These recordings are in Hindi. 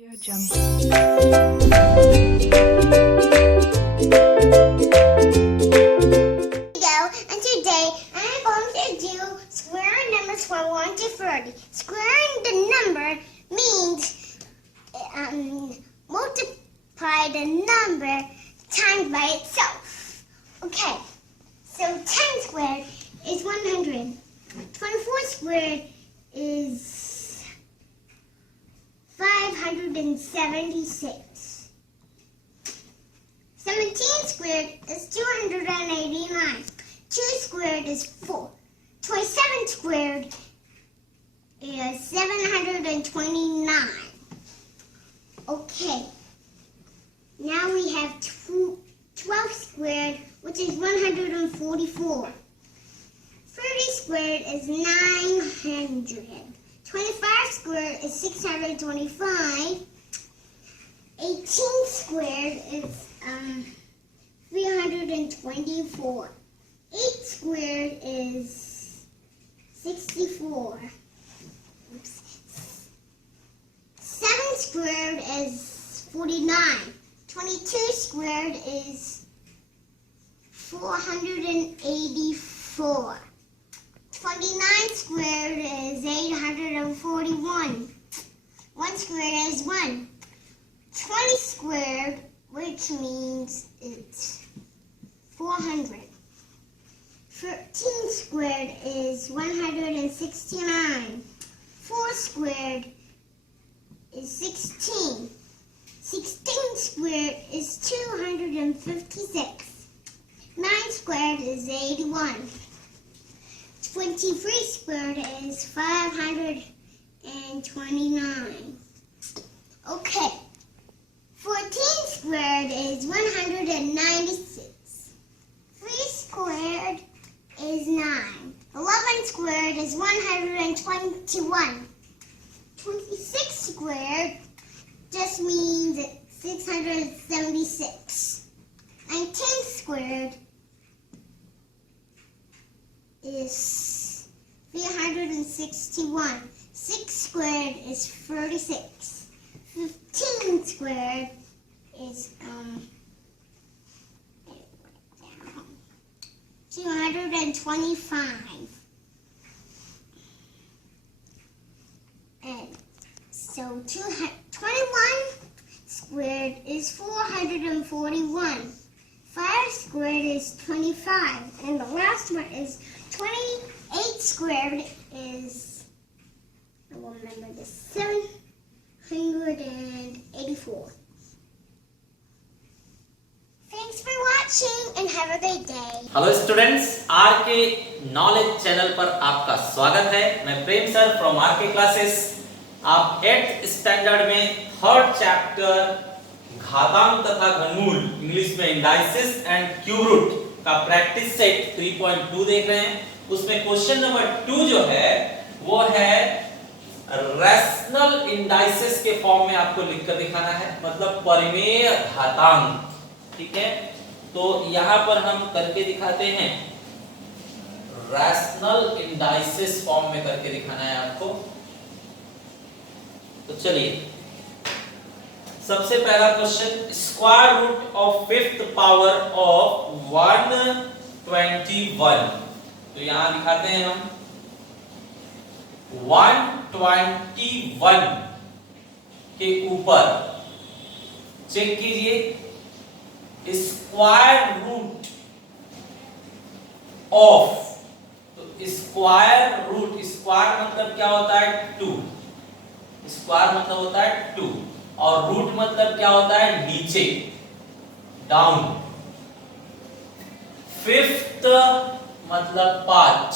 Audio Jungle. And today I'm going to do squaring numbers from 1 to 30. Squaring the number means multiply the number times by itself. Okay, so 10 squared is 100. 24 squared is 576. 17 squared is 289. 2 squared is 4. 27 squared is 729. Okay. Now we have 12 squared, which is 144. 30 squared is 900. 25 squared is 625. 18 squared is 324. 8 squared is 64. Oops. 7 squared is 49. 22 squared is 484. 29 squared is 841. 1 squared is 1. 20 squared, which means it's 400. 13 squared is 169. 4 squared is 16. 16 squared is 256. 9 squared is 81. 23 squared is 529. Okay. 14 squared is 196. 3 squared is 9. 11 squared is 121. 26 squared just means it's 676. 19 squared is 361. 6 squared is 36. 15 squared is 225. And so 21 squared is 441. 5 squared is 25. And the last one is 28 squared is, I will remember this, 784. Thanks for watching and have a great day. Hello students, R K knowledge channel पर आपका स्वागत है। मैं Prem sir from R K classes. आप 8th स्टैंडर्ड में 3rd चैप्टर घातांक तथा घनमूल इंग्लिश में इंडाइसिस एंड क्यूब रूट का प्रैक्टिस सेट 3.2 देख रहे हैं। उसमें क्वेश्चन नंबर 2 जो है वो है रैशनल इंडाइसिस के फॉर्म में आपको लिखकर दिखाना है, मतलब परिमेय घातांक। ठीक है, तो यहां पर हम करके दिखाते हैं। रैशनल इंडाइसिस फॉर्म में करके दिखाना है आपको। तो चलिए, सबसे पहला question, square root of 5th power of 121। तो यहां दिखाते हैं हम 121 के ऊपर चेक कीजिए स्क्वायर रूट ऑफ। तो स्क्वायर रूट, स्क्वायर मतलब क्या होता है 2, स्क्वायर मतलब होता है 2 और रूट मतलब क्या होता है नीचे, डाउन। 5th मतलब 5,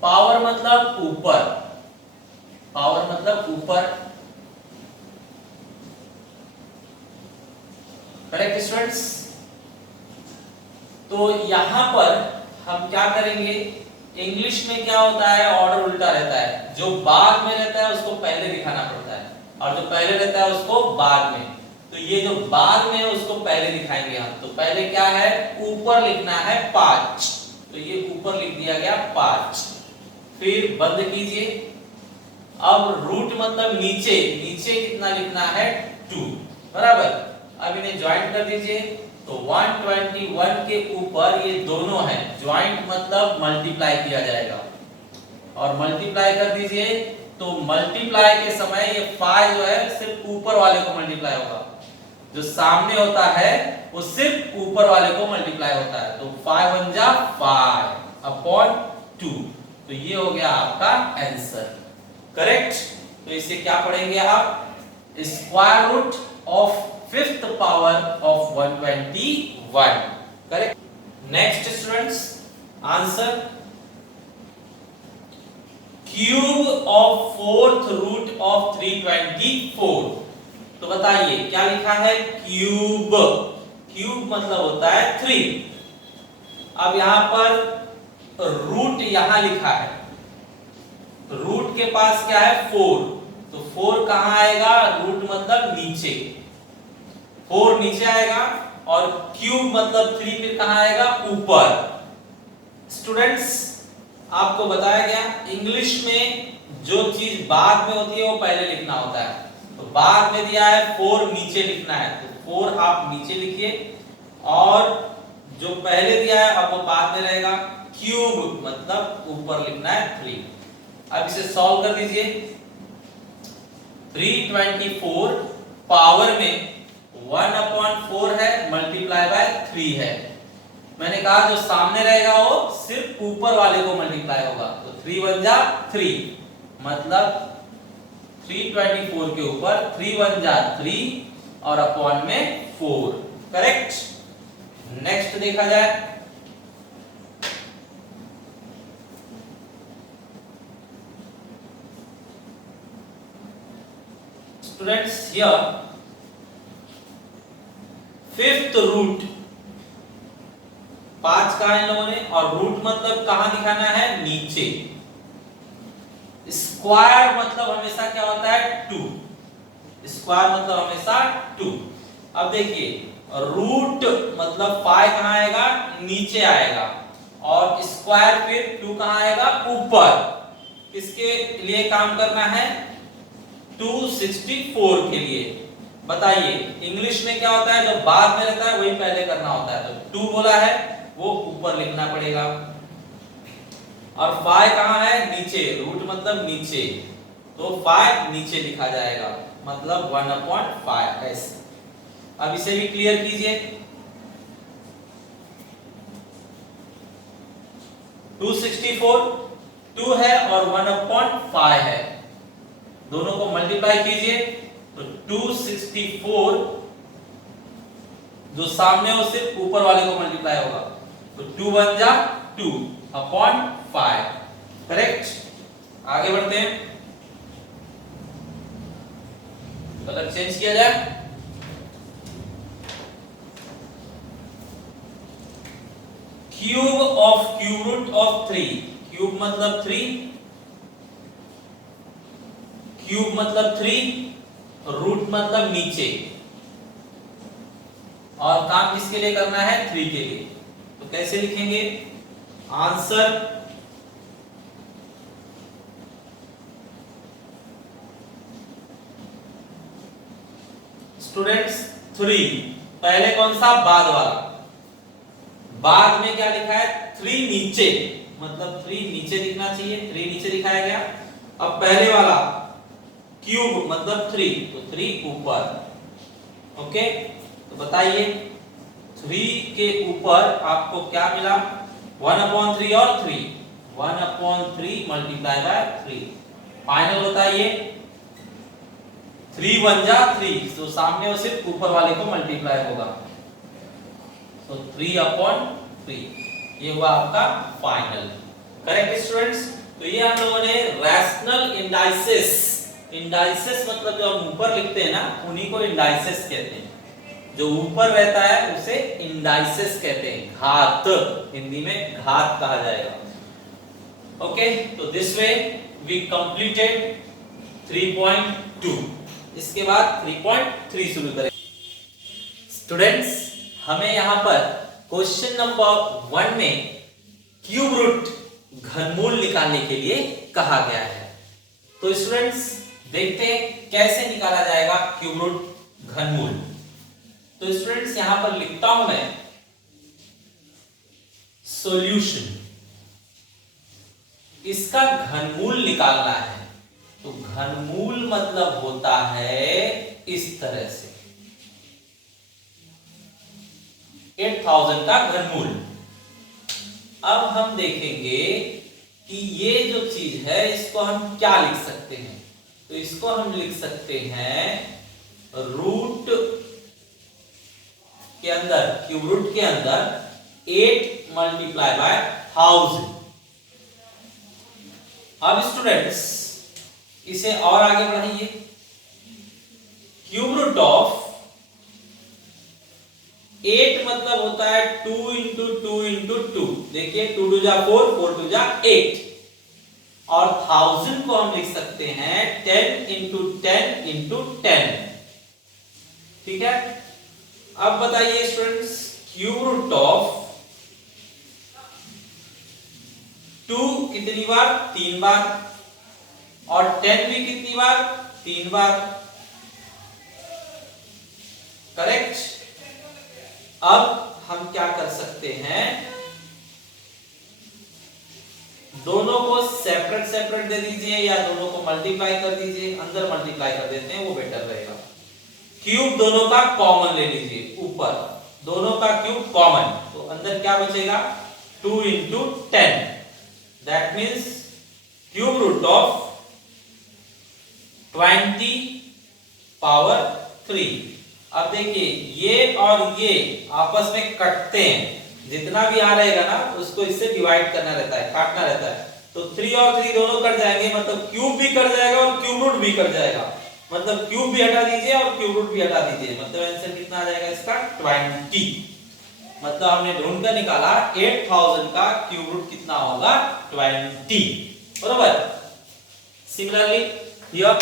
पावर मतलब ऊपर, पावर मतलब ऊपर। Correct students? तो यहां पर हम क्या करेंगे, इंग्लिश में क्या होता है, ऑर्डर उल्टा रहता है। जो बाद में रहता है उसको पहले दिखाना पड़ता है और जो पहले रहता है उसको बाद में। तो ये जो बाद में है उसको पहले दिखाएंगे हम। तो पहले क्या है, ऊपर लिखना है 5, तो ये ऊपर लिख दिया गया 5। फिर बंद कीजिए अब रूट मतलब नीचे, नीचे कितना लिखना है 2, बराबर। अब इन्हें ज्वाइंट कर दीजिए, तो 121 के ऊपर ये दोनों हैं, ज्वाइंट मतलब मल्टीप्लाई किया जाएगा, और मल्टीप्लाई कर दीजिए, तो मल्टीप्लाई के समय ये 5 जो है सिर्फ ऊपर वाले को मल्टीप्लाई होगा, जो सामने होता है वो सिर्फ ऊपर वाले को मल्टीप्लाई होता है, तो 5 1 जा 5 अपॉन 2, तो ये हो गया आपका आंसर, करेक्ट। तो इसे क्या पढ़ेंगे आप, square root of fifth power of 121, correct. Next students, answer cube of fourth root of 324, तो बताइए क्या लिखा है, क्यूब, क्यूब मतलब होता है 3। अब यहां पर रूट यहां लिखा है, रूट के पास क्या है 4, तो 4 कहां आएगा, रूट मतलब नीचे, 4 नीचे आएगा, और क्यूब मतलब 3 फिर कहां आएगा, ऊपर। स्टूडेंट्स आपको बताया गया इंग्लिश में जो चीज बाद में होती है वो पहले लिखना होता है, तो बाद में दिया है 4 नीचे लिखना है, तो 4 आप नीचे लिखिए, और जो पहले दिया है अब वो बाद में रहेगा, क्यूब मतलब ऊपर लिखना है 3। अब इसे सॉल्व कर दीजिए, 324 पावर में 1/4 है, मल्टीप्लाई बाय 3 है, मैंने कहा जो सामने रहेगा वो सिर्फ ऊपर वाले को मल्टीप्लाई होगा, तो 3 1 जा 3, मतलब 324 के ऊपर 3 1 जा 3 और अपॉन में 4, करेक्ट। नेक्स्ट देखा जाए, स्टूडेंट्स हियर फिफ्थ रूट 5 का इन लोगों ने, और रूट मतलब कहां दिखाना है, नीचे। स्क्वायर मतलब हमेशा क्या होता है 2, स्क्वायर मतलब हमेशा 2। अब देखिए रूट मतलब 5 कहां आएगा, नीचे आएगा, और स्क्वायर फिर 2 कहां आएगा, ऊपर। किसके लिए काम करना है, 264 के लिए। बताइए इंग्लिश में क्या होता है, जो बाद में रहता है वही पहले करना होता है, तो 2 बोला है वो ऊपर लिखना पड़ेगा, और 5 कहां है, नीचे, रूट मतलब नीचे, तो 5 नीचे लिखा जाएगा, मतलब 1/5 ऐसे। अब इसे भी क्लियर कीजिए, 264 2 है और 1/5 है, दोनों को मल्टीप्लाई कीजिए, तो 264 जो सामने हो सिर्फ ऊपर वाले को मल्टीप्लाई होगा, तो 2 1 जा 2/5, करेक्ट। आगे बढ़ते हैं, कलर चेंज किया जाए, cube of cube root of 3, cube मतलब 3, क्यूब मतलब 3, रूट मतलब नीचे, और काम किसके लिए करना है, 3 के लिए, तो कैसे लिखेंगे, आंसर स्टूडेंट्स 3, पहले कौन सा, बाद वाला, बाद में क्या लिखा है 3 नीचे, मतलब 3 नीचे लिखना चाहिए, 3 नीचे दिखाया गया। अब पहले वाला क्यूब मतलब 3, तो 3 ऊपर, ओके। तो बताइए 3 के ऊपर आपको क्या मिला, 1/3 और 3, 1/3 मल्टीप्लाई बाय 3, फाइनल होता है ये 3 1 जा 3, तो सामने वो सिर्फ ऊपर वाले को मल्टीप्लाई होगा, तो 3/3, ये हुआ आपका फाइनल, करेक्ट स्टूडेंट्स। तो ये हम लोगों ने रैशनल इंडाइसेस, इंडाइसेस मतलब जो हम ऊपर लिखते हैं ना उन्हीं को इंडाइसेस कहते हैं, जो ऊपर रहता है उसे इंडाइसेस कहते हैं, घात, हिंदी में घात कहा जाएगा, ओके। तो दिस वे वी कंप्लीटेड 3.2, इसके बाद 3.3 शुरू करें। स्टूडेंट्स हमें यहां पर क्वेश्चन नंबर 1 में क्यूब रूट घनमूल निकालने के लिए कहा गया है, तो स्टूडेंट्स देखते हैं कैसे निकाला जाएगा क्यूब रूट घनमूल। तो स्टूडेंट्स यहां पर लिखता हूं मैं सॉल्यूशन, इसका घनमूल निकालना है। तो घनमूल मतलब होता है इस तरह से 8000 का घनमूल। अब हम देखेंगे कि ये जो चीज है इसको हम क्या लिख सकते हैं। तो इसको हम लिख सकते हैं रूट के अंदर, क्यूब रूट के अंदर 8 मल्टीप्लाई बाय 1000। अब स्टूडेंट्स इसे और आगे बढ़ाइए। क्यूब रूट ऑफ 8 मतलब होता है 2 इंटू 2 इंटू 2। देखिए 2 2 जा 4, 4 2 जा 8। और 1000 को हम लिख सकते हैं 10 इंटू 10 इंटू 10। ठीक है। अब बताइए स्टूडेंट्स क्यूब रूट ऑफ 2 कितनी बार? 3 बार। और 10 भी कितनी बार? 3 बार। करेक्ट। अब हम क्या कर सकते हैं, दोनों को सेपरेट सेपरेट दे दीजिए या दोनों को मल्टीप्लाई कर दीजिए। अंदर मल्टीप्लाई कर देते हैं, वो बेटर रहेगा। क्यूब दोनों का कॉमन ले लीजिए, ऊपर दोनों का क्यूब कॉमन। तो अंदर क्या बचेगा? 2 into 10। That means cube root of 20 power 3। अब देखिए ये और ये आपस में कटते हैं, जितना भी आ रहेगा ना उसको इससे डिवाइड करना रहता है, काटना रहता है। तो 3 और 3 दोनों कट जाएंगे, मतलब क्यूब भी कट जाएगा और क्यूब रूट भी कट जाएगा। मतलब क्यूब भी हटा दीजिए और क्यूब रूट भी हटा दीजिए, मतलब आंसर कितना आ जाएगा इसका? 20। मतलब हमने ढूंढ कर निकाला 8000 का क्यूब रूट कितना होगा? 20। बराबर। Similarly here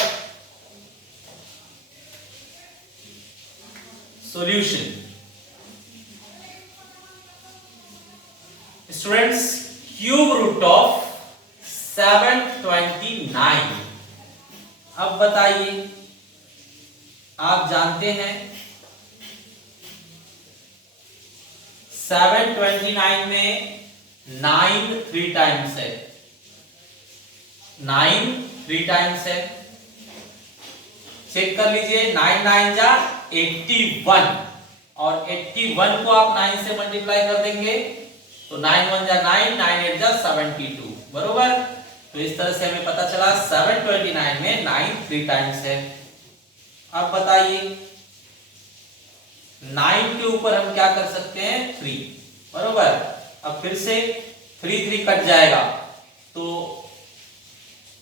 solution. Students, cube root of 729। अब बताइए, आप जानते हैं 729 में 9 3 टाइम्स है, 9 3 टाइम्स है। चेक कर लीजिए, 9 9 जा 81 और 81 को आप 9 से मल्टीप्लाई कर देंगे तो 9 1 जा 9, 9 8 जा 72। बरोबर। तो इस तरह से हमें पता चला 729 में 9 3 टाइम्स है। अब बताइए 9 के ऊपर हम क्या कर सकते हैं? 3। बरोबर। अब फिर से 3 3 कट जाएगा तो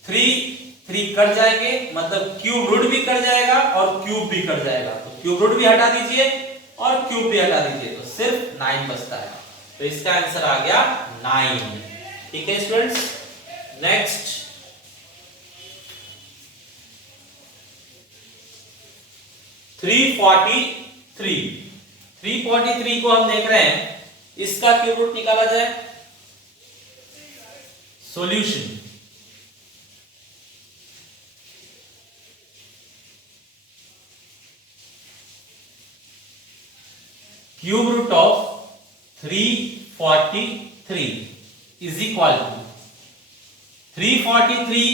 3 3 कट जाएंगे, मतलब क्यूब रूट भी कट जाएगा और क्यूब भी कट जाएगा। तो क्यूब रूट भी हटा दीजिए और क्यूब भी हटा दीजिए, तो सिर्फ 9 बचता है। तो इसका आंसर आ गया 9। ठीक है स्टूडेंट्स। नेक्स्ट 343 को हम देख रहे हैं, इसका क्यूब रूट निकाला जाए। Solution, cube root of 343 is equal to 343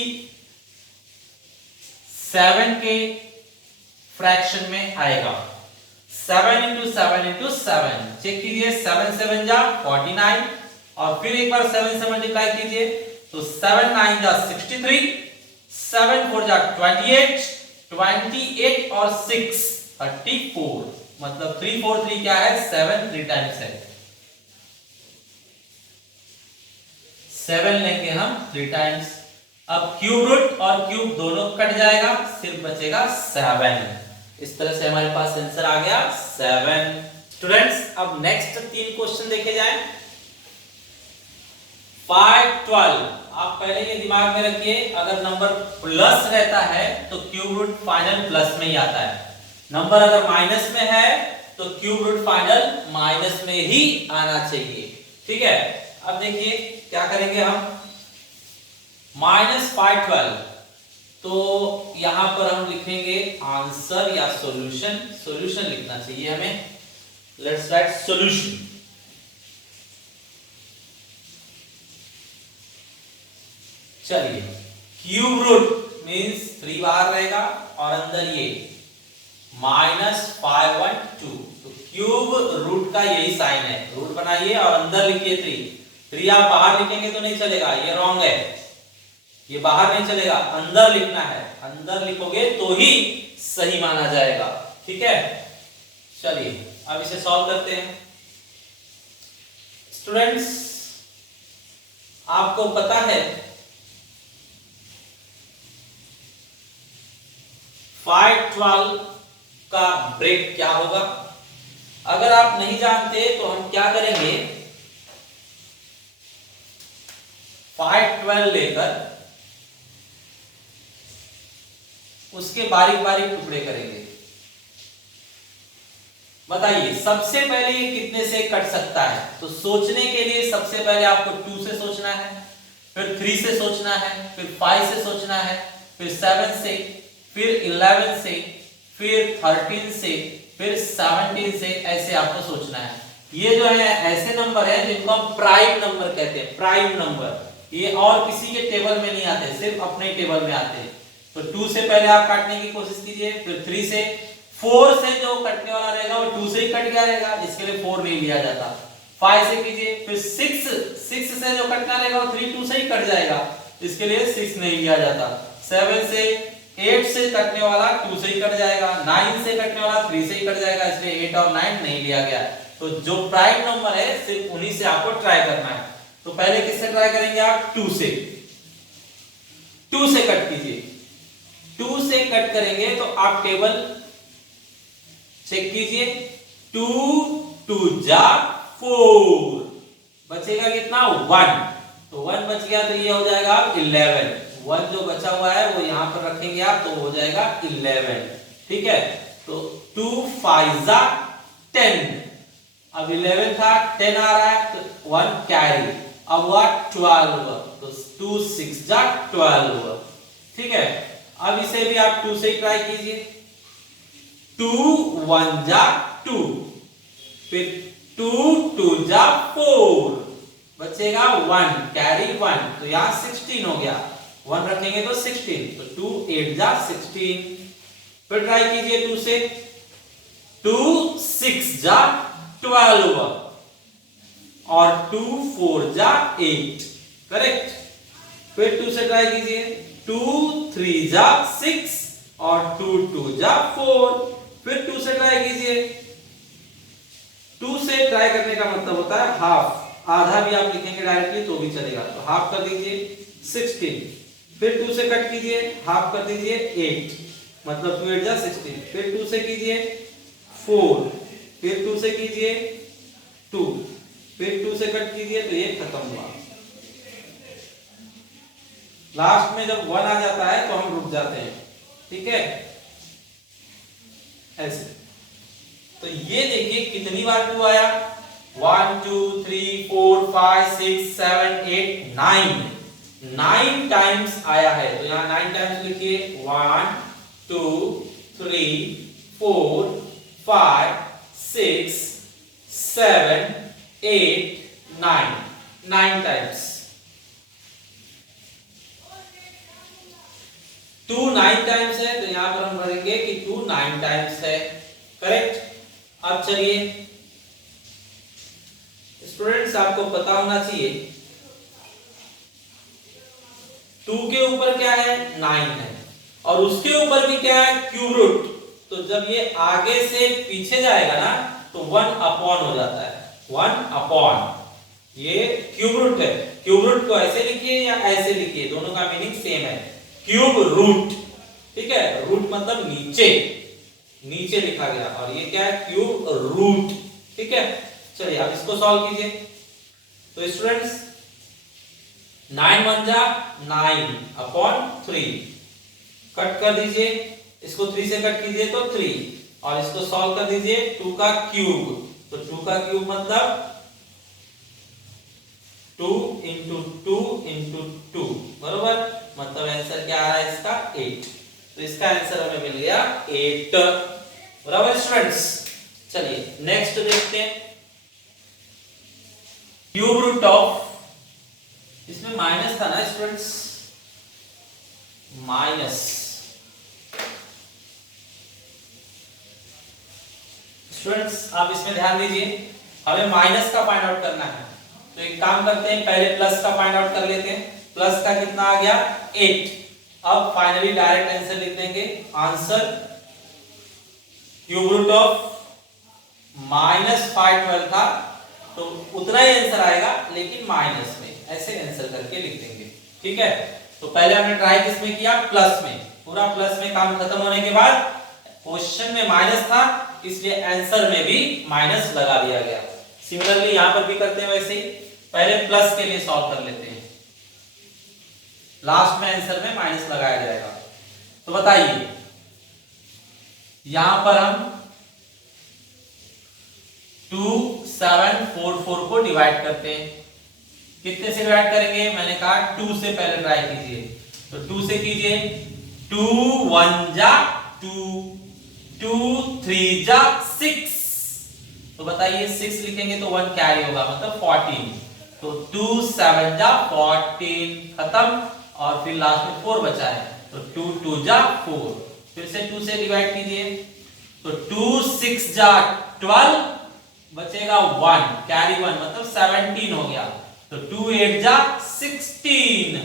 7 के फ्रैक्शन में आएगा। 7 इंटू 7 इंटू 7, चेक कीजिए 7 7 जा 49 और फिर एक बार 7 से मल्टीप्लाई कीजिए तो 7 9 जा 63, 7 4 जा 28, 28 और 6 34। मतलब 343 क्या है? 7 3 टाइम्स है। 7 लेंगे हम 3 टाइम्स। अब क्यूब रूट और क्यूब दोनों कट जाएगा, सिर्फ बचेगा 7। इस तरह से हमारे पास आंसर आ गया 7। स्टूडेंट्स अब नेक्स्ट 3 क्वेश्चन देखे जाएं। 512, आप पहले ये दिमाग में रखिए, अगर नंबर प्लस रहता है तो क्यूब रूट फाइनल प्लस में ही आता है। नंबर अगर माइनस में है तो क्यूब रूट फाइनल माइनस में ही आना चाहिए। ठीक है। अब देखिए क्या करेंगे हम, -512 तो यहां पर हम लिखेंगे आंसर या सॉल्यूशन, सॉल्यूशन लिखना चाहिए हमें। Let's write solution. चलिए, क्यूब रूट मींस 3 बाहर रहेगा और अंदर ये -512, तो क्यूब रूट का यही साइन है, रूट बनाइए और अंदर लिखिए 3 आप बाहर लिखेंगे तो नहीं चलेगा, ये रॉन्ग है, ये बाहर नहीं चलेगा, अंदर लिखना है, अंदर लिखोगे तो ही सही माना जाएगा, ठीक है। चलिए अब इसे सॉल्व करते हैं। स्टूडेंट्स, आपको पता है 512 का ब्रेक क्या होगा? अगर आप नहीं जानते तो हम क्या करेंगे, 512 लेकर उसके बारीक बारीक टुकड़े करेंगे। बताइए सबसे पहले ये कितने से कट सकता है? तो सोचने के लिए सबसे पहले आपको 2 से सोचना है, फिर 3 से सोचना है, फिर 5 से सोचना है, फिर 7 से, फिर 11 से, फिर 13 से, फिर 17 से, ऐसे आपको सोचना है। ये जो है ऐसे नंबर है जिनको हम प्राइम नंबर कहते हैं, प्राइम नंबर। ये और किसी के टेबल में नहीं आते, सिर्फ अपने टेबल में आते हैं। तो 2 से पहले आप काटने की कोशिश कीजिए, फिर 3 से, 4 से जो कटने वाला रहेगा वो 2 से ही कट गया रहेगा, इसके लिए 4 नहीं लिया जाता। 5 से कीजिए, फिर 6 से जो कटना रहेगा वो 3 2 से ही कट जाएगा, इसके लिए 6 नहीं लिया जाता। 7 से, 8 से कटने वाला 2 से ही कट जाएगा, 9 से कटने वाला 3 से ही कट जाएगा, इसलिए 8 और 9 नहीं लिया गया। तो जो प्राइम नंबर है सिर्फ उन्हीं से आपको ट्राई करना है। तो पहले किससे ट्राई करेंगे आप? 2 से, 2 से कट कीजिए। 2 से कट करेंगे तो आप टेबल चेक कीजिए, 2 2 जा 4, बचेगा कितना? 1, तो 1 बच गया तो ये हो जाएगा 11। 1 जो बचा हुआ है वो यहां पर रखेंगे आप, तो हो जाएगा 11, ठीक है। तो 2 5 जा 10, अब 11 था, 10 आ रहा है तो 1 कैरी, अब हुआ 12, तो 2 6 जा 12, ठीक है। अब इसे भी आप 2 से ही ट्राई कीजिए, 2 1 जा 2, फिर 2 2 जा 4, बचेगा 1 कैरी 1, तो यहां 16 हो गया, 1 रखेंगे तो 16, तो 2 8 जा 16। फिर ट्राई कीजिए 2 से, 2 6 जा 12 और 2 4 जा 8, करेक्ट। फिर 2 से ट्राई कीजिए, 2 3 जा 6 और 2 2 जा 4। फिर 2 से ट्राई कीजिए, 2 से ट्राई करने का मतलब होता है हाफ, आधा भी आप लिखेंगे डायरेक्टली तो भी चलेगा, तो हाफ कर दीजिए 16। फिर 2 से कट कीजिए, हाफ कर दीजिए 8, मतलब 2 8 जा 16। फिर 2 से कीजिए 4, फिर 2 से कीजिए 2, फिर 2 से कट कीजिए तो ये खत्म हुआ। लास्ट में जब 1 आ जाता है तो हम रुक जाते हैं, ठीक है, ऐसे। तो ये देखिए कितनी बार 2 आया, 1 2 3 4 5 6 7 8 9 टाइम्स आया है। तो यहां 9 टाइम्स लिखिए, 1 2 3 4 5 6 7 8 9 टाइम्स। 2 9 टाइम्स है तो यहां पर हम भरेंगे कि 2 9 टाइम्स है, करेक्ट। अब चलिए स्टूडेंट्स, आपको पता होना चाहिए 2 के ऊपर क्या है? 9 है, और उसके ऊपर भी क्या है? Cube root. तो जब ये आगे से पीछे जाएगा ना तो 1 अपॉन हो जाता है, 1 अपॉन, ये क्यूब रूट है। क्यूब रूट को ऐसे लिखिए या ऐसे लिखिए, दोनों का मीनिंग सेम है, क्यूब रूट, ठीक है। रूट मतलब नीचे, नीचे लिखा गया, और ये क्या है? क्यूब रूट, ठीक है। चलिए अब इसको सॉल्व कीजिए। तो स्टूडेंट्स 9 1 जा 9 अपॉन 3, कट कर दीजिए, इसको 3 से कट कीजिए तो 3, और इसको सॉल्व कर दीजिए 2 का क्यूब, तो 2 का क्यूब मतलब 2 into 2 into 2, बरोबर। मतलब आंसर क्या आ रहा है इसका 8। तो इसका आंसर हमें मिल गया 8। बराबर स्टूडेंट्स। चलिए नेक्स्ट देखते हैं। क्यूब रूट ऑफ, इसमें माइनस था ना स्टूडेंट्स, माइनस। स्टूडेंट्स आप इसमें ध्यान दीजिए, हमें माइनस का फाइंड आउट करना है। तो एक काम करते हैं, पहले प्लस का फाइंड आउट कर लेते हैं। प्लस का कितना आ गया 8। अब फाइनली डायरेक्ट आंसर लिख देंगे। आंसर क्यूब रूट ऑफ -512 था, तो उतना ही आंसर आएगा लेकिन माइनस में, ऐसे आंसर करके लिख देंगे। ठीक है, तो पहले हमने ट्राई किसमें किया, प्लस में। पूरा प्लस में काम खत्म होने के बाद क्वेश्चन में माइनस था, इसलिए आंसर में भी माइनस लगा दिया गया। सिमिलरली यहां पर भी करते हैं वैसे ही, पहले प्लस के लिए सॉल्व कर लेते हैं, लास्ट में आंसर में माइनस लगाया जाएगा। तो बताइए यहां पर हम 2744 को डिवाइड करते हैं। कितने से डिवाइड करेंगे, मैंने कहा 2 से पहले ट्राई कीजिए। तो 2 से कीजिए, 2 1 जा 2, 2 3 जा 6। तो बताइए 6 लिखेंगे तो 1 कैरी होगा, मतलब 14। तो 2 7 जा 14, खत्म। और फिर लास्ट में 4 बचा है, तो 2 2 जा 4। फिर से 2 से डिवाइड कीजिए, तो 2 6 जा 12, बचेगा 1 कैरी 1, मतलब 17 हो गया। तो 2 8 जा 16,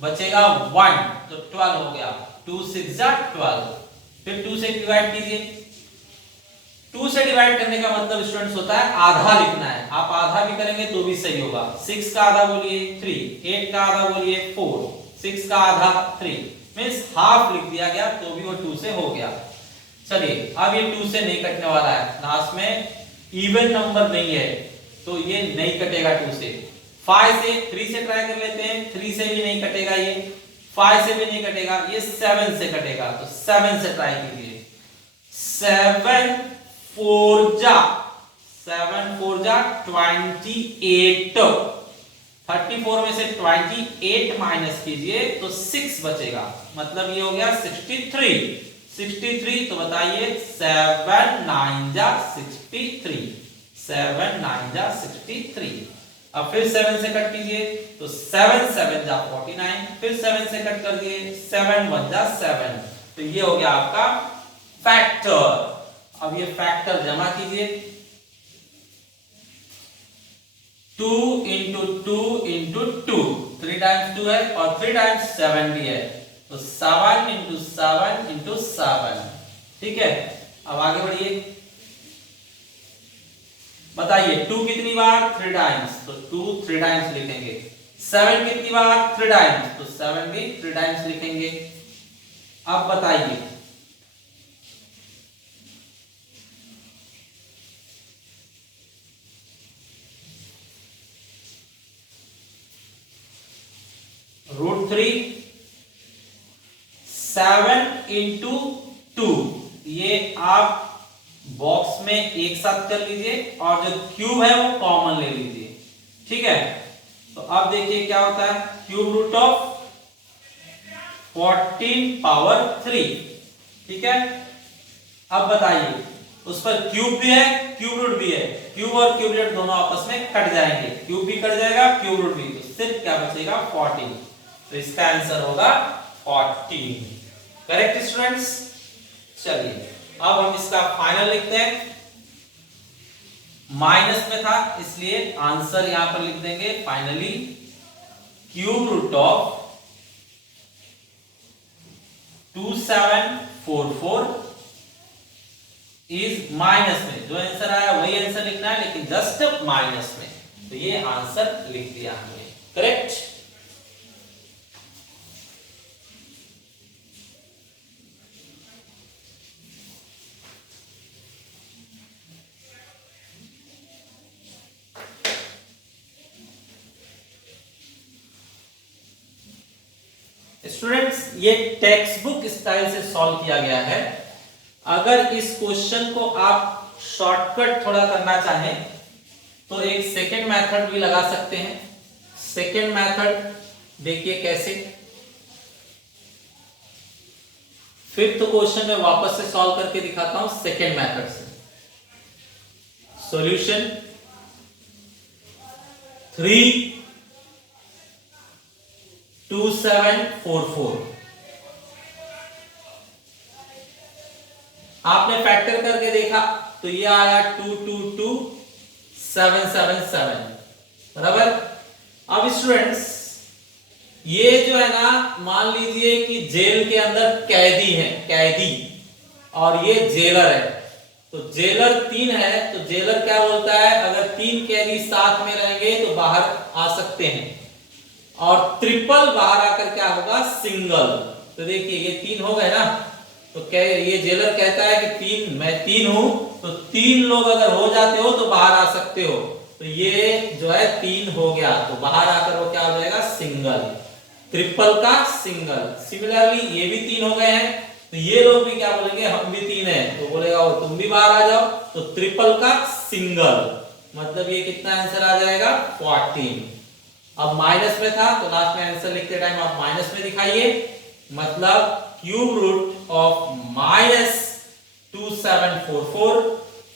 बचेगा 1, तो 12 हो गया। 2 6 जा 12। फिर 2 से डिवाइड कीजिए। 2 से डिवाइड करने का मतलब स्टूडेंट्स होता है आधा लिखना है। आप आधा भी करेंगे तो भी सही होगा। 6 का आधा बोलिए 3, 8 का आधा बोलिए 4, 6 का आधा 3, मींस हाफ लिख दिया गया, तो भी वो 2 से हो गया। चलिए अब ये 2 से नहीं कटने वाला है, लास्ट में इवन नंबर नहीं है, तो ये नहीं कटेगा 2 से। 5 से 3 से ट्राई कर लेते हैं, 3 से भी नहीं कटेगा, ये 5 से भी नहीं कटेगा, ये 7 से कटेगा। तो 7 से ट्राई कीजिए, 7 4 जा 28। 34 में से 28 माइनस कीजिए तो 6 बचेगा, मतलब ये हो गया 63। तो बताइए 7 9 जा 63, 7 9 जा 63। अब फिर 7 से कट कीजिए, तो 7 7 जा 49, फिर 7 से कट कर दिए, 7 1 जा 7। तो ये हो गया आपका फैक्टर। अब ये फैक्टर जमा कीजिए, 2 into 2 into 2, 3 times 2 है और 3 times 7 भी है, तो 7 into 7 into 7। ठीक है, अब आगे बढ़िए, बताइए 2 कितनी बार, 3 टाइम्स, तो 2 3 टाइम्स लिखेंगे। 7 कितनी बार, 3 टाइम्स, तो 7 भी 3 टाइम्स लिखेंगे। अब बताइए √3 7 into 2, ये आप बॉक्स में एक साथ कर लीजिए और जो क्यूब है वो कॉमन ले लीजिए। ठीक है, तो अब देखिए क्या होता है, क्यूब रूट ऑफ 14 पावर 3। ठीक है, अब बताइए उस पर क्यूब भी है क्यूब रूट भी है, क्यूब और क्यूब रूट दोनों आपस में कट जाएंगे, क्यूब भी कट जाएगा क्यूब रूट भी, तो सिर्फ क्या बचेगा 14। तो इसका आंसर होगा 14। Correct students. चलिए अब हम इसका फाइनल लिखते हैं। माइनस में था इसलिए आंसर यहां पर लिख देंगे finally, cube root of 2744 is minus में, जो आंसर आया वही आंसर लिखना है, लेकिन जस्ट माइनस में, तो ये आंसर लिख दिया हमने। करेक्ट। स्टूडेंट्स ये टेक्स्ट बुक स्टाइल से सॉल्व किया गया है। अगर इस क्वेश्चन को आप शॉर्टकट थोड़ा करना चाहें तो एक सेकेंड मेथड भी लगा सकते हैं। सेकेंड मेथड देखिए कैसे, फिफ्थ क्वेश्चन में वापस से सॉल्व करके दिखाता हूं सेकेंड मेथड से। सॉल्यूशन 32744। आपने फैक्टर करके देखा तो ये आया 222777 बराबर। अब स्टूडेंट्स ये जो है ना, मान लीजिए कि जेल के अंदर कैदी है, कैदी, और ये जेलर है। तो जेलर 3 है, तो जेलर क्या बोलता है, अगर 3 कैदी साथ में रहेंगे तो बाहर आ सकते हैं, और ट्रिपल बाहर आकर क्या होगा, सिंगल। तो देखिए ये 3 हो गए ना, तो क्या ये जेलर कहता है कि 3, मैं 3 हूं, तो 3 लोग अगर हो जाते हो तो बाहर आ सकते हो। तो ये जो है 3 हो गया, तो बाहर आकर वो क्या हो जाएगा, सिंगल। ट्रिपल का सिंगल। सिमिलरली ये भी 3 हो गए हैं, तो ये लोग भी क्या बोलेंगे, हम भी 3 हैं, तो बोलेगा वो तुम भी बाहर आ जाओ। तो ट्रिपल का सिंगल, मतलब ये कितना आंसर आ जाएगा, 14। अब माइनस में था तो लास्ट में आंसर लिखते टाइम आप माइनस में दिखाइए, मतलब cube root of -2744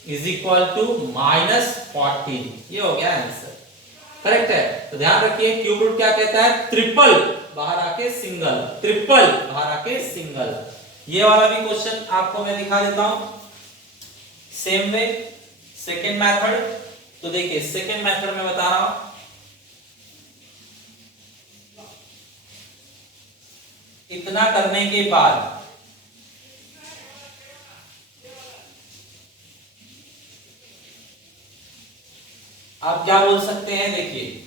is equal to -14। ये हो गया आंसर, करेक्ट है। तो ध्यान रखिए क्यूब रूट क्या कहता है, ट्रिपल बाहर आके सिंगल, ट्रिपल बाहर आके सिंगल। ये वाला भी क्वेश्चन आपको मैं दिखा देता हूं सेम वे, सेकेंड मेथड। तो देखिए सेकेंड मेथड में बता रहा हूं, इतना करने के बाद आप क्या बोल सकते हैं, देखिए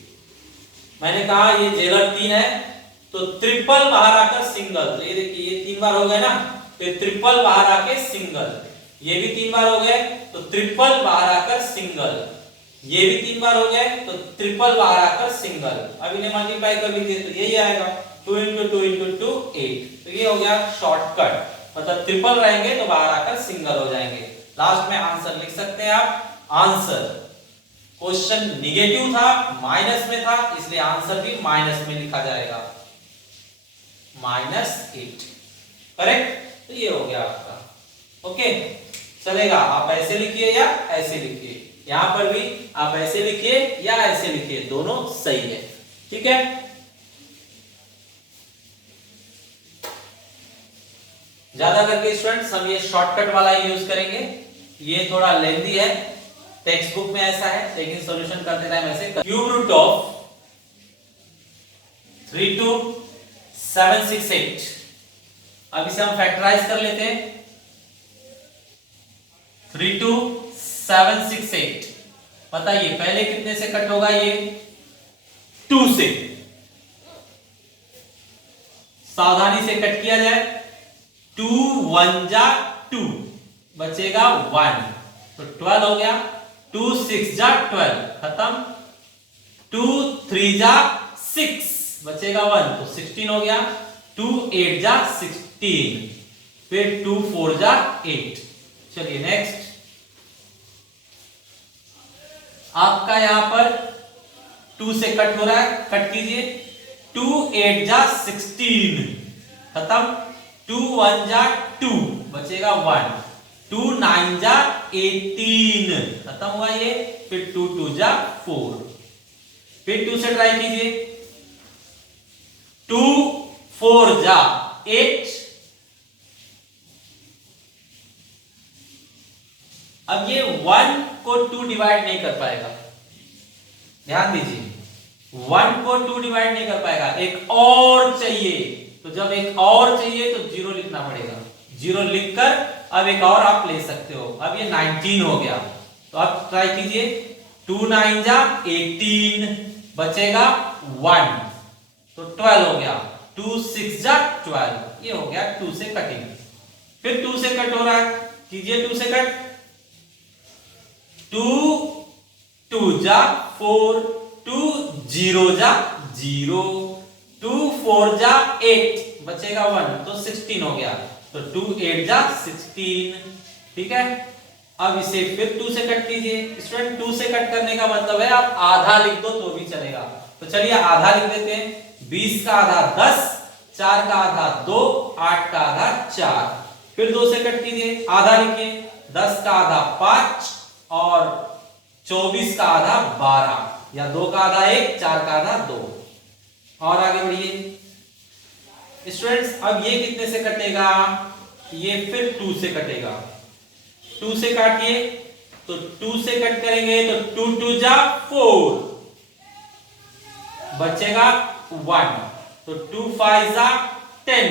मैंने कहा ये जेलर 3 है, तो ट्रिपल बाहर आकर सिंगल। तो ये देखिए ये 3 बार हो गए ना, तो ट्रिपल बाहर आके सिंगल। ये भी 3 बार हो गए, तो ट्रिपल बाहर आकर सिंगल। ये भी 3 बार हो गए, तो ट्रिपल बाहर आकर सिंगल। अब इन्हें मल्टीप्लाई कर लीजिए तो यही आएगा 2 × 2 × 2 8। तो ये हो गया शॉर्टकट, मतलब ट्रिपल रहेंगे तो बाहर आकर सिंगल हो जाएंगे। लास्ट में आंसर लिख सकते हैं आप। आंसर, क्वेश्चन निगेटिव था, माइनस में था, इसलिए आंसर भी माइनस में लिखा जाएगा, -8, करेक्ट। तो ये हो गया आपका, ओके चलेगा। आप ऐसे लिखिए या ऐसे लिखिए, यहां पर भी आप ऐसे लिखिए या ऐसे लिखिए, दोनों सही है, ठीक है। ज्यादा करके स्टूडेंट्स हम ये शॉर्टकट वाला यूज करेंगे, ये थोड़ा लेंथी है, टेक्स्ट बुक में ऐसा है, लेकिन सॉल्यूशन करते टाइम ऐसे क्यूब रूट ऑफ 32768। अब इसे हम फैक्टराइज कर लेते हैं। 32768 बताइए पहले कितने से कट होगा, ये 2 से। सावधानी से कट किया जाए, 2 1 जा 2, बचेगा 1, तो 12 हो गया। 2 6 जा 12, खत्म। 2 3 जा 6, बचेगा 1, तो 16 हो गया। 2 8 जा 16, फिर 2 4 जा 8। चलिए नेक्स्ट, आपका यहां पर 2 से कट हो रहा है, कट कीजिए। 2 8 जा 16, खत्म। 2 1 जा 2, बचेगा 1। 2 9 जा 18, खत्म हुआ ये। फिर 2 2 जा 4, फिर 2 से ट्राई कीजिए। 2 4 जा 8। अब ये 1 को 2 डिवाइड नहीं कर पाएगा, ध्यान दीजिए, 1 को 2 डिवाइड नहीं कर पाएगा, एक और चाहिए। तो जब एक और चाहिए तो 0 लिखना पड़ेगा, 0 लिखकर अब एक और आप ले सकते हो। अब ये 19 हो गया, तो आप ट्राई कीजिए। 2 9 जा 18, बचेगा 1, तो 12 हो गया। 2 6 जा 12, ये हो गया 2 से कटिंग। फिर 2 से कट हो रहा है, कीजिए 2 से कट। 2 2 जा 4, 2 0 जा 0, 2 4 जा 8, बचेगा 1, तो 16 हो गया। तो 2 8 जा 16, ठीक है। अब इसे फिर 2 से कट कीजिए। स्टूडेंट 2 से कट करने का मतलब है आप आधा लिख दो तो भी चलेगा। तो चलिए आधा लिख देते हैं। 20 का आधा 10, 4 का आधा 2, 8 का आधा 4, फिर 2 से कट कीजिए, आधा लिखिए, 10 का आधा 5 और 24 का आधा 12, या 2 का आधा 1, 4 का आधा 2। और आगे बढ़िए स्टूडेंट्स, अब ये कितने से कटेगा, ये फिर 2 से कटेगा। 2 से काटिए, तो 2 से कट करेंगे तो 2 2 जा 4, बचेगा 1, तो 2 5 जा 10,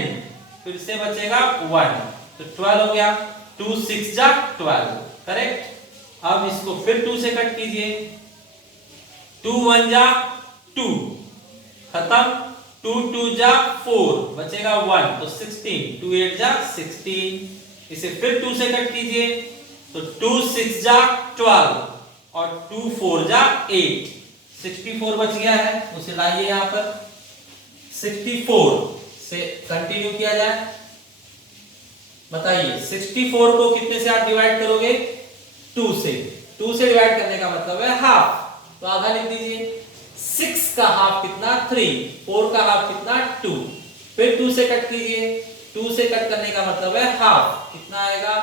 फिर से बचेगा 1, तो 12 हो गया। 2 6 जा 12, करेक्ट। अब इसको फिर 2 से कट कीजिए, 2 1 जा 2, खत्म। 2 2 जा 4, बचेगा 1, तो 16, 2 8 जा 16। इसे फिर 2 से कट कीजिए, तो 2 6 जा 12 और 2 4 जा 8, 64 बच गया है, उसे लाइए यहां पर। 64 से कंटिन्यू किया जाए, बताइए 64 को कितने से आप डिवाइड करोगे, 2 से। 2 से डिवाइड करने का मतलब है हाफ, तो आधा लिख दीजिए। 6 का हाफ कितना, 3, 4 का हाफ कितना, 2, फिर 2 से कट कीजिए, 2 से कट करने का मतलब है हाफ, कितना आएगा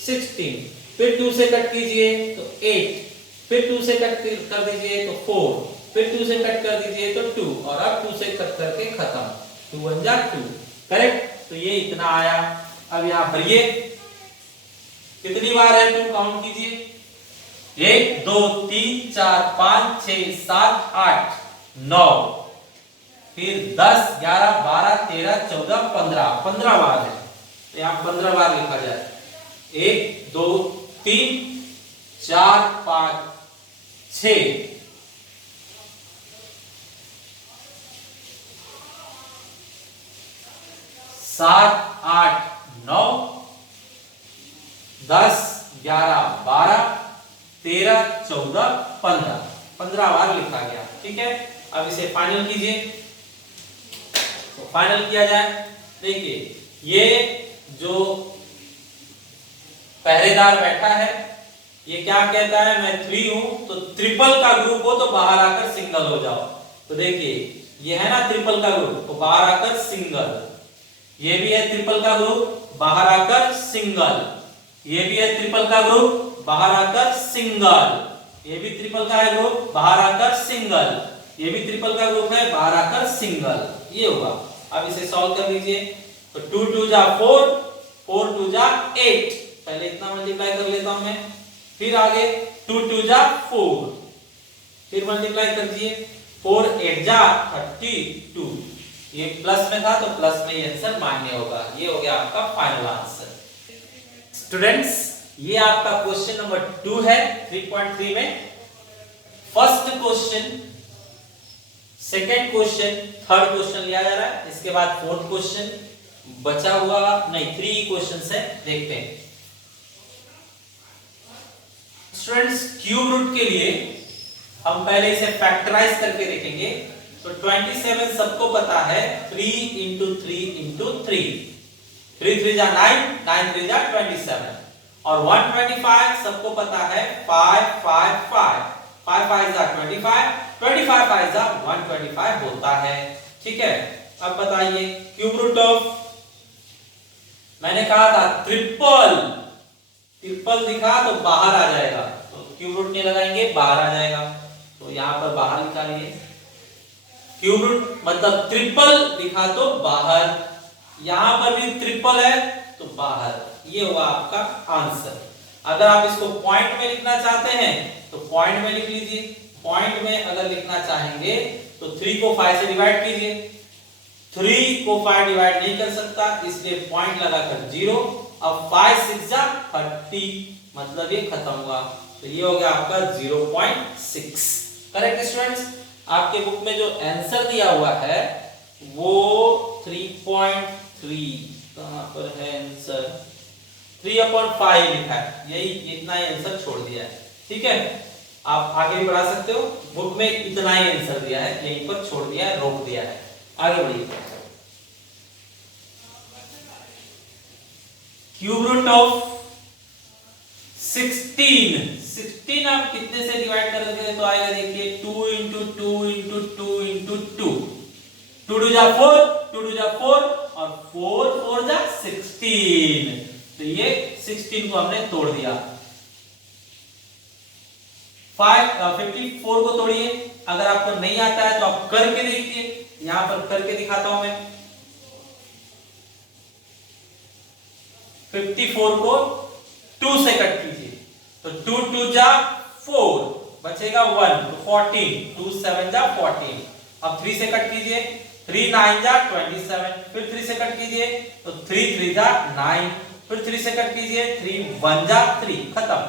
16, फिर 2 से कट कीजिए तो 8, फिर 2 से कट कर दीजिए तो 4, फिर 2 से कट कर दीजिए तो 2, और अब 2 से कट करके खत्म, 2 1 जा 2, करेक्ट। तो ये इतना आया। अब यहां भरिए, कितनी बार है 2 काउंट कीजिए, 1 2 3 4 5 6 7 8 9, फिर 10 11 12 13 14 15, 15 बार है, तो यहां 15 बार लिखा जाए। 1 2 3 4 5 6 7 8 9 10 11 12 13 14 15, 15 बार लिखा गया, ठीक है। अब इसे फाइनल कीजिए, तो फाइनल किया जाए। देखिए ये जो पहरेदार बैठा है, ये क्या कहता है, मैं 3 हूं, तो ट्रिपल का ग्रुप हो तो बाहर आकर सिंगल हो जाओ। तो देखिए ये है ना ट्रिपल का ग्रुप, तो बाहर आकर सिंगल, ये भी है ट्रिपल का ग्रुप, बाहर आकर सिंगल, ये भी है ट्रिपल का ग्रुप, बाहर आकर सिंगल, ये भी ट्रिपल का है ग्रुप, बाहर आकर सिंगल, ये भी ट्रिपल का ग्रुप है, बाहर आकर सिंगल, ये होगा। अब इसे सॉल्व कर लीजिए, तो 2 2 जा 4, 4 2 जा 8, पहले इतना मल्टीप्लाई कर लेता हूं मैं, फिर आगे 2 2 जा 4, फिर मल्टीप्लाई कर दीजिए, 4 8 जा 32, ये प्लस में था तो प्लस में ये आंसर मान्य होगा। ये हो गया आपका फाइनल आंसर। स्टूडेंट्स, ये आपका क्वेश्चन नंबर 2 है 3.3 में। First question, second question, third question लिया जा रहा है, इसके बाद फोर्थ क्वेश्चन बचा हुआ, नहीं 3 क्वेश्चन है, देखते हैं। स्टूडेंट्स, क्यूब रूट के लिए हम पहले इसे फैक्टराइज करके देखेंगे। तो 27 सबको पता है, 3 into 3 into 3, 3 3 जा 9, 9 3 जा 27, और 125 सबको पता है 5 5 5, 5 5 जा 25, 25 5 जा 125 होता है, ठीक है। अब बताइए क्यूब रूट ऑफ, मैंने कहा था ट्रिपल, ट्रिपल दिखा तो बाहर आ जाएगा, तो क्यूब रूट नहीं लगाएंगे, बाहर आ जाएगा, तो यहां पर बाहर निकालिए। क्यूब रूट मतलब ट्रिपल दिखा तो बाहर, यहां पर भी ट्रिपल है तो बाहर, ये हुआ आपका आंसर। अगर आप इसको पॉइंट में लिखना चाहते हैं तो पॉइंट में लिख लीजिए, पॉइंट में अगर लिखना चाहेंगे तो 3 को 5 से डिवाइड कीजिए, 3 को 5 डिवाइड नहीं कर सकता, इसलिए पॉइंट लगाकर 0, अब 5 6 जा 30, मतलब ये खत्म हुआ, तो ये हो गया आपका 0.6, करेक्ट स्टूडेंट्स। आपके बुक में जो आंसर दिया हुआ है वो 3.3, कहां पर है आंसर, 3/5 लिखा है, यही इतना ही आंसर छोड़ दिया है, ठीक है। आप आगे भी बढ़ा सकते हो, बुक में इतना ही आंसर दिया है, यहीं पर छोड़ दिया है, रोक दिया है, आगे बढ़िए। क्यूब रूट ऑफ 16, 16 आप कितने से डिवाइड करोगे तो आएगा, देखिए 2 into 2 into 2 into 2, 2 2 जा 4, 2 2 जा 4, और 4 4 जा 16, तो ये 16 को हमने तोड़ दिया। 54 को तोड़िए। अगर आपको नहीं आता है तो आप करके देखिए, यहां पर करके दिखाता हूं मैं। 54 को 2 से कट कीजिए, तो 2 2 जा 4, बचेगा 1, तो 14, 2 7 जा 14। अब 3 से कट कीजिए, 3 9 जा 27, फिर 3 से कट कीजिए तो 3 3 जा 9, फिर 3 से कट कीजिए, 3 1 जा 3, खत्म।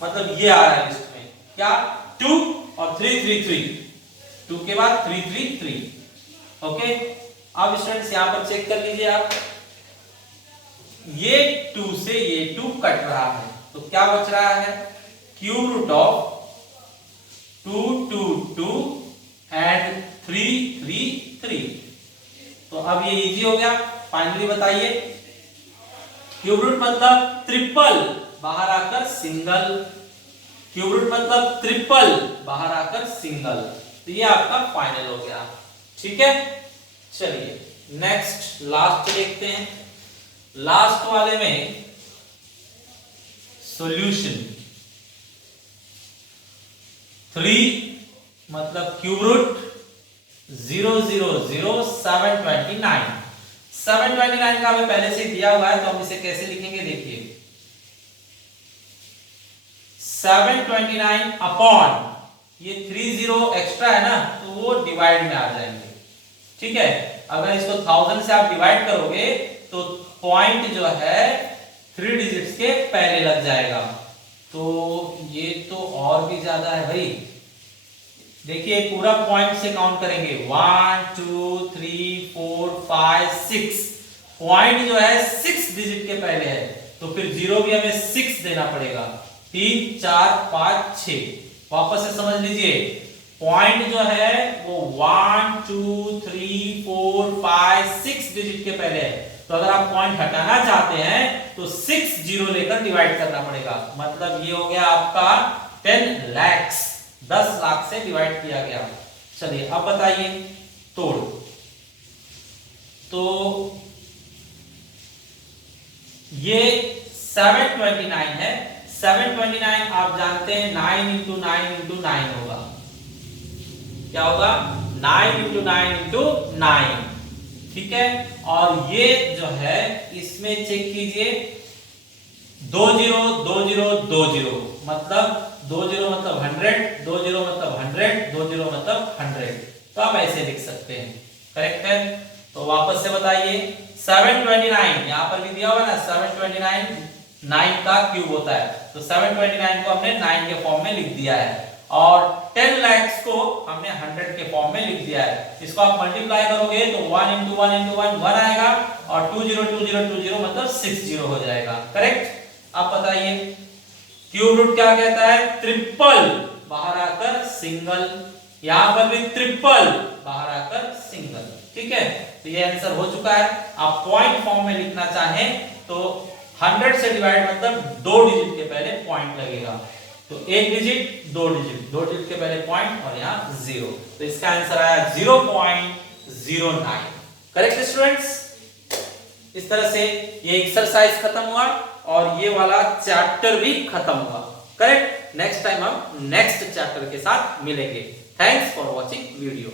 मतलब ये आ रहा है लिस्ट में क्या, 2 और 3 3 3, 2 के बाद 3 3 3। ओके, अब स्टूडेंट्स यहां पर चेक कर लीजिए आप, ये 2 से ये 2 कट रहा है, तो क्या बच रहा है, क्यूब रूट ऑफ 2 2 2 एंड 3 3 3। तो अब ये इजी हो गया। फाइनली बताइए, क्यूब रूट मतलब ट्रिपल, बाहर आकर सिंगल, क्यूब रूट मतलब ट्रिपल, बाहर आकर सिंगल। तो ये आपका फाइनल हो गया। ठीक है, चलिए नेक्स्ट लास्ट देखते हैं। लास्ट वाले में सॉल्यूशन 3 मतलब क्यूब रूट 0 0 0 729। 729 का हमें पहले से दिया हुआ है, तो हम इसे कैसे लिखेंगे देखिए, 729 अपॉन ये 30 एक्स्ट्रा है ना, तो वो डिवाइड में आ जाएंगे। ठीक है, अगर इसको 1000 से आप डिवाइड करोगे तो पॉइंट जो है 3 डिजिट्स के पहले लग जाएगा। तो ये तो और भी ज्यादा है भाई। देखिए पूरा पॉइंट से काउंट करेंगे, 1 2 3 4 5 6, पॉइंट जो है 6 डिजिट के पहले है, तो फिर 0 भी हमें 6 देना पड़ेगा। 3 4 5 6, वापस से समझ लीजिए, पॉइंट जो है वो 1 2 3 4 5 6 डिजिट के पहले है, तो अगर आप पॉइंट हटाना चाहते हैं तो 6 जीरो लेकर डिवाइड करना पड़ेगा। मतलब ये हो गया आपका 10 लाख, 10 लाख से डिवाइड किया गया। चलिए अब बताइए तोड़। तो ये 729 है, 729 आप जानते हैं 9 इंटू 9 इंटू 9 होगा। क्या होगा, 9 इंटू 9 इंटू 9। ठीक है, और ये जो है इसमें चेक कीजिए, 2 0 2 0 2 0 मतलब 2 0 मतलब 100, 2 0 मतलब 100, 2 0 मतलब 100। तो आप ऐसे लिख सकते हैं, करेक्ट है। तो वापस से बताइए, 729 यहां पर भी दिया हुआ ना, 729 9 का क्यूब होता है, तो 729 को हमने 9 के फॉर्म में लिख दिया है, और 10 lakhs को हमने 100 के फॉर्म में लिख दिया है। इसको आप मल्टीप्लाई करोगे तो 1 इंटू 1 इंटू 1 1 आएगा, और 2 0 2 0 2 0 मतलब 6 0 हो जाएगा, करेक्ट। अब बताइए क्यूब रूट क्या कहता है, ट्रिपल, बाहर आकर सिंगल, यहां पर भी ट्रिपल, बाहर आकर सिंगल। ठीक है, तो ये आंसर हो चुका है। आप पॉइंट फॉर्म में लिखना चाहें तो 100 से डिवाइड मतलब 2 डिजिट के पहले पॉइंट लगेगा, तो 1 डिजिट 2 डिजिट, 2 डिजिट के पहले पॉइंट और यहाँ 0, तो इसका आंसर आया 0.09। Correct students. इस तरह से ये एक्सरसाइज खत्म हुआ और ये वाला चैप्टर भी खत्म हुआ, करेक्ट। नेक्स्ट टाइम हम नेक्स्ट चैप्टर के साथ मिलेंगे। Thanks for watching video.